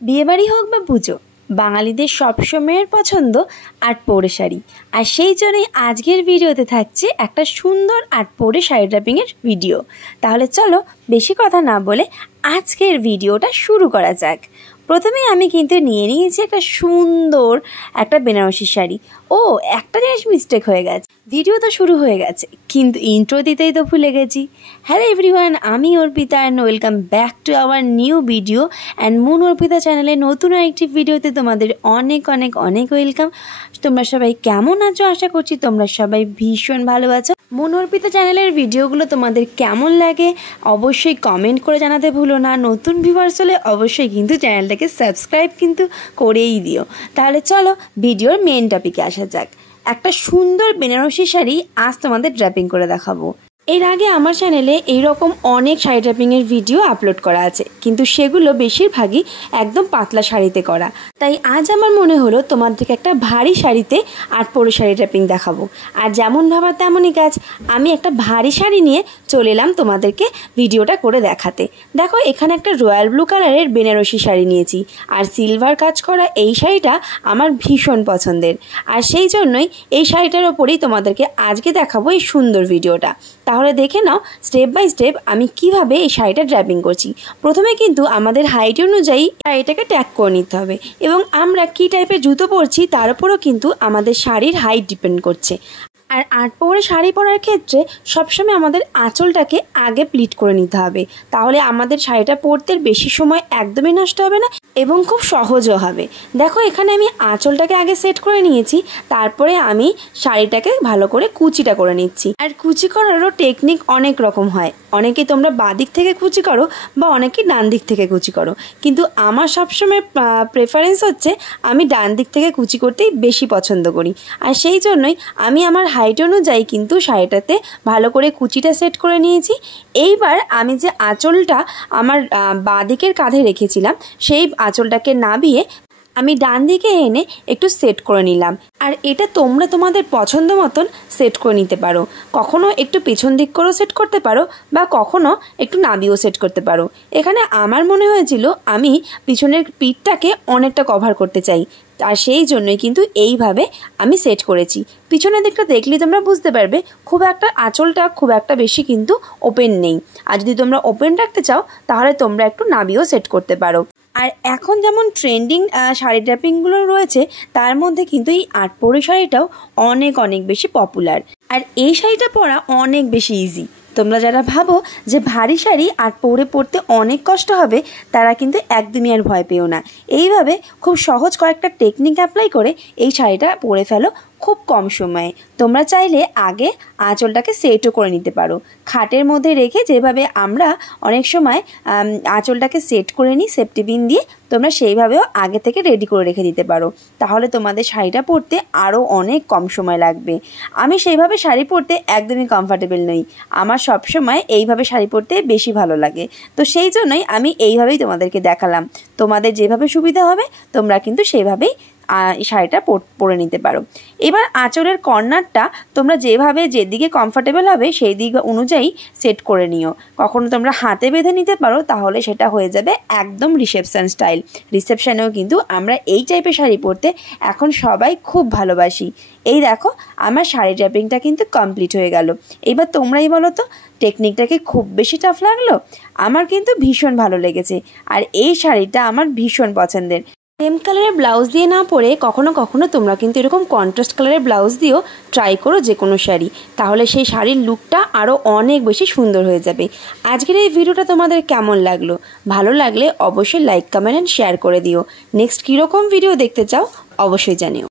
বিয়েবাড়ি হোক বা পুজো, বাঙালিদের সবসময়ের পছন্দ আটপৌরে শাড়ি। আর সেই জন্যই আজকের ভিডিওতে থাকছে একটা সুন্দর আটপৌরে শাড়ি ড্রাপিংয়ের ভিডিও। তাহলে চলো বেশি কথা না বলে আজকের ভিডিওটা শুরু করা যাক। প্রথমে আমি কিন্তু নিয়ে নিয়েছি একটা সুন্দর একটা বেনারসি শাড়ি। একটা জিনিস মিস্টেক হয়ে গেছে, ভিডিও তো শুরু হয়ে গেছে কিন্তু ইন্ট্রো দিতেই তো ভুলে গেছি। হ্যালো এভরিওয়ান, আমি Arpita and welcome back to our new video and moon Arpita চ্যানেলে নতুন আরেকটি ভিডিওতে তোমাদের অনেক অনেক অনেক ওয়েলকাম। তোমরা সবাই কেমন আছো? আশা করছি তোমরা সবাই ভীষণ ভালো আছো। মুন অর্পিতা চ্যানেলের ভিডিওগুলো তোমাদের কেমন লাগে অবশ্যই কমেন্ট করে জানাতে ভুলো না। নতুন ভিউয়ার্স হলে অবশ্যই কিন্তু চ্যানেলটাকে সাবস্ক্রাইব কিন্তু করেই দিও। তাহলে চলো ভিডিওর মেন টপিকে আসা যাক। একটা সুন্দর বেনারসি শাড়ি আজ তোমাদের ড্রাপিং করে দেখাবো। এর আগে আমার চ্যানেলে এইরকম অনেক শাড়ি ড্রাপিংয়ের ভিডিও আপলোড করা আছে, কিন্তু সেগুলো বেশিরভাগই একদম পাতলা শাড়িতে করা। তাই আজ আমার মনে হলো তোমাদেরকে একটা ভারী শাড়িতে আটপৌরে শাড়ি ড্রাপিং দেখাবো। আর যেমন ভাবা তেমনই কাজ, আমি একটা ভারী শাড়ি নিয়ে চলে এলাম তোমাদেরকে ভিডিওটা করে দেখাতে। দেখো এখানে একটা রয়্যাল ব্লু কালারের বেনারসি শাড়ি নিয়েছি, আর সিলভার কাজ করা এই শাড়িটা আমার ভীষণ পছন্দের। আর সেই জন্যই এই শাড়িটার ওপরেই তোমাদেরকে আজকে দেখাবো এই সুন্দর ভিডিওটা। তাহলে দেখে নাও স্টেপ বাই স্টেপ আমি কিভাবে এই শাড়িটা ড্রাপিং করছি। প্রথমে কিন্তু আমাদের হাইট অনুযায়ী শাড়িটাকে ট্যাগ করে নিতে হবে, এবং আমরা কি টাইপের জুতো পরছি তার উপরও কিন্তু আমাদের শাড়ির হাইট ডিপেন্ড করছে। আর আটপৌরে শাড়ি পরার ক্ষেত্রে সবসময় আমাদের আঁচলটাকে আগে প্লিট করে নিতে হবে, তাহলে আমাদের শাড়িটা পরতে বেশি সময় একদমই নষ্ট হবে না এবং খুব সহজও হবে। দেখো এখানে আমি আঁচলটাকে আগে সেট করে নিয়েছি, তারপরে আমি শাড়িটাকে ভালো করে কুচিটা করে নিচ্ছি। আর কুচি করারও টেকনিক অনেক রকম হয়, অনেকে তোমরা বাঁ দিক থেকে কুচি করো বা অনেকে ডান দিক থেকে কুচি করো, কিন্তু আমার সবসময় প্রেফারেন্স হচ্ছে আমি ডান দিক থেকে কুচি করতেই বেশি পছন্দ করি। আর সেই জন্যই আমি আমার হাইট অনুযায়ী কিন্তু শাড়িটাতে ভালো করে কুচিটা সেট করে নিয়েছি। এইবার আমি যে আঁচলটা আমার বাঁ দিকের কাঁধে রেখেছিলাম সেই আঁচলটাকে নামিয়ে আমি ডান দিকে এনে একটু সেট করে নিলাম। আর এটা তোমরা তোমাদের পছন্দ মতন সেট করে নিতে পারো, কখনো একটু পেছন দিক করেও সেট করতে পারো বা কখনো একটু নাবিও সেট করতে পারো। এখানে আমার মনে হয়েছিল আমি পিছনের পিঠটাকে অনেকটা কভার করতে চাই, আর সেই জন্যই কিন্তু এইভাবে আমি সেট করেছি। পিছনের দিকটা দেখলে তোমরা বুঝতে পারবে খুব একটা আঁচলটা খুব একটা বেশি কিন্তু ওপেন নেই। আর যদি তোমরা ওপেন রাখতে চাও তাহলে তোমরা একটু নাবিও সেট করতে পারো। আর এখন যেমন ট্রেন্ডিং শাড়ি ড্রাপিংগুলো রয়েছে তার মধ্যে কিন্তু এই আটপৌরে শাড়িটাও অনেক অনেক বেশি পপুলার। আর এই শাড়িটা পরা অনেক বেশি ইজি। তোমরা যারা ভাবো যে ভারী শাড়ি আটপৌরে পরতে অনেক কষ্ট হবে, তারা কিন্তু একদমই আর ভয় পেও না। এইভাবে খুব সহজ কয়েকটা টেকনিক অ্যাপ্লাই করে এই শাড়িটা পরে ফেলো খুব কম সময়ে। তোমরা চাইলে আগে আঁচলটাকে সেটও করে নিতে পারো, খাটের মধ্যে রেখে যেভাবে আমরা অনেক সময় আঁচলটাকে সেট করে নিই সেফটি পিন দিয়ে, তোমরা সেইভাবেও আগে থেকে রেডি করে রেখে দিতে পারো। তাহলে তোমাদের শাড়িটা পরতে আরও অনেক কম সময় লাগবে। আমি সেইভাবে শাড়ি পরতে একদমই কমফর্টেবল নই, আমার সবসময় এইভাবে শাড়ি পরতে বেশি ভালো লাগে। তো সেই জন্যই আমি এইভাবেই তোমাদেরকে দেখালাম। তোমাদের যেভাবে সুবিধা হবে তোমরা কিন্তু সেইভাবেই শাড়িটা পরে নিতে পারো। এবার আঁচলের কর্নারটা তোমরা যেদিকে কমফর্টেবল হবে সেই দিক অনুযায়ী সেট করে নিও। কখনো তোমরা হাতে বেঁধে নিতে পারো, তাহলে সেটা হয়ে যাবে একদম রিসেপশন স্টাইল। রিসেপশনেও কিন্তু আমরা এই টাইপের শাড়ি পরতে এখন সবাই খুব ভালোবাসি। এই দেখো আমার শাড়ি ড্রাপিংটা কিন্তু কমপ্লিট হয়ে গেল। এবার তোমরাই বলো তো টেকনিকটা কি খুব বেশি টাফ লাগলো? আমার কিন্তু ভীষণ ভালো লেগেছে, আর এই শাড়িটা আমার ভীষণ পছন্দের। সেম কালারের ব্লাউজ দিয়ে না পরে কখনো কখনো তোমরা কিন্তু এরকম কন্ট্রাস্ট কালারের ব্লাউজ দিয়েও ট্রাই করো যে কোনো শাড়ি, তাহলে সেই শাড়ির লুকটা আরও অনেক বেশি সুন্দর হয়ে যাবে। আজকের এই ভিডিওটা তোমাদের কেমন লাগলো? ভালো লাগলে অবশ্যই লাইক, কমেন্ট অ্যান্ড শেয়ার করে দিও। নেক্সট কীরকম ভিডিও দেখতে চাও অবশ্যই জানিও।